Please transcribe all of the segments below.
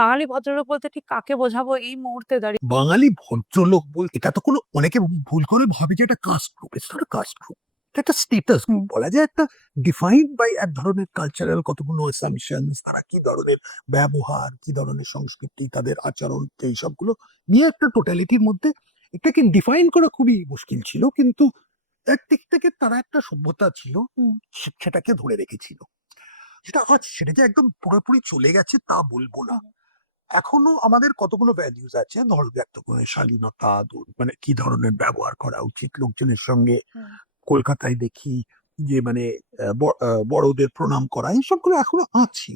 বাঙালি ভদ্রলোক বলতে ঠিক কাকে বোঝাবো এই মুহূর্তে দাঁড়িয়ে? বাঙালি ভদ্রলোক বলতে এটা তো কোনো অনেকে ভুল করে ভাবে যে এটা caste group, it's not caste group, এটা একটা স্টেটাস গ্রুপ। বলা যায় একটা ডিফাইন্ড বাই এক ধরনের কালচারাল কতগুলো অ্যাসাম্পশনস, তারা কি ধরনের ব্যবহার, কি ধরনের সংস্কৃতি, তাদের আচরণ, এই সবগুলো নিয়ে একটা টোটালিটির মধ্যে এটাকে ডিফাইন করা খুবই মুশকিল ছিল। কিন্তু একদিক থেকে তারা একটা সভ্যতা ছিল, সেটাকে ধরে রেখেছিল। সেটা আছে, সেটা যে একদম পুরোপুরি চলে গেছে তা বলবো না। এখনো আমাদের কতগুলো ভ্যালিউজ আছে, ধর ব্যক্ত করে শালীনতা, মানে কি ধরনের ব্যবহার করা উচিত লোকজনের সঙ্গে। কলকাতায় দেখি যে মানে বড়দের প্রণাম করা, এই সবগুলো এখনো আছে।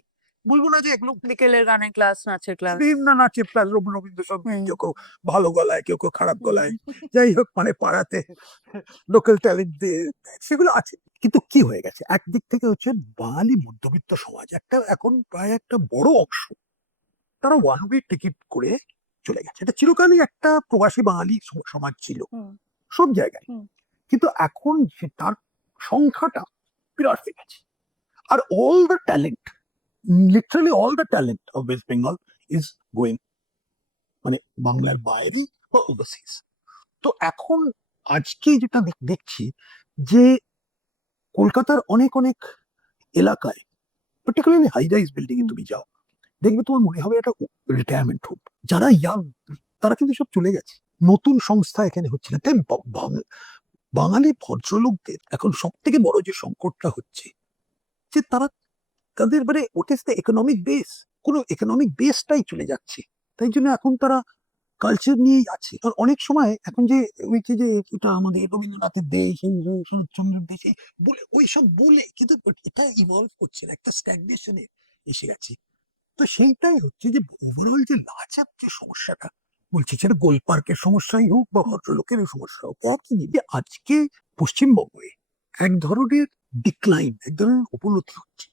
বলবো না যে এগুলো বিকেলের গানের ক্লাস, নাচের ক্লাস। বিভিন্ন নাচে প্লাস রবীন্দ্রসঙ্গীত, কেউ কেউ ভালো গলায়, কেউ কেউ খারাপ গলায়, যাই হোক মানে পাড়াতে লোকাল ট্যালেন্ট দিয়ে সেগুলো আছে। কিন্তু কি হয়ে গেছে, একদিক থেকে হচ্ছে বাঙালি মধ্যবিত্ত সমাজ একটা এখন প্রায় একটা বড় অংশ তারা ওয়ান ওয়ে টিকিট করে চলে গেছে। এটা চিরকালই একটা প্রবাসী বাঙালি সমাজ ছিল সব জায়গায়। কিন্তু এখন তার সংখ্যাটা বিরাট হয়ে গেছে। আর all the talent, literally all the talent of West Bengal is going মানে বাংলার বাইরে বা ওভারসিজ। তো এখন আজকে যেটা দেখছি যে কলকাতার অনেক অনেক এলাকায়, পার্টিকুলারলি হাই রাইজ বিল্ডিং এ তুমি যাও, দেখবে তোমার মনে হবে এটা রিটায়ারমেন্ট হোম। যারা ইয়াং তারা কিন্তু সব চলে গেছে, নতুন সংস্থা এখানে হচ্ছে না। তাই বাঙালি ভদ্রলোকদের এখন সব থেকে বড় যে সংকটটা হচ্ছে যে তারা তাদের মানে ওটা ইকোনমিক বেস, কোনো ইকোনমিক বেসটাই চলে যাচ্ছে। তাই জন্য এখন তারা কালচার নিয়েই আছে। আর অনেক সময় এখন যে ওই যে এটা আমাদের রবীন্দ্রনাথের দেশ, শরৎচন্দ্রের দেশ বলে ওই সব বলে, কিন্তু এটা ইভলভ করছে না, একটা স্ট্যাগনেশনে এসে গেছে। তো সেইটাই হচ্ছে যে ওভারঅল যে লাচের যে সমস্যাটা বলছি, সেটা গোলপার্কের সমস্যাই হোক বা ভদ্রলোকের সমস্যা হোক, একই যে আজকে পশ্চিমবঙ্গে এক ধরনের ডিক্লাইন, এক ধরনের অবনতি হচ্ছে।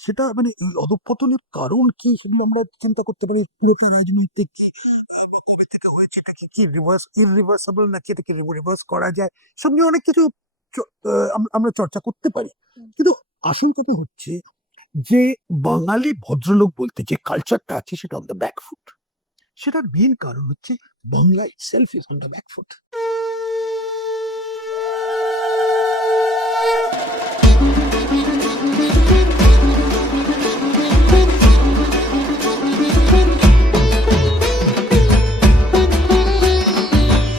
সেটা মানে এই অধঃপতনের কারণ কি সেগুলো আমরা চিন্তা করতে পারি। পুরোটা রাজনৈতিক কি, কবে থেকে হয়েছে, এটাকে কি রিভার্স ইররিভার্সিবল নাকি এটাকে রিভার্স করা যায়, সব নিয়ে অনেক কিছু আমরা চর্চা করতে পারি। কিন্তু আসল কথা হচ্ছে যে বাঙালি ভদ্রলোক বলতে যে কালচারটা আছে সেটা অন দ্য ব্যাকফুট। সেটার মেন কারণ হচ্ছে Bangla itself is on the back foot.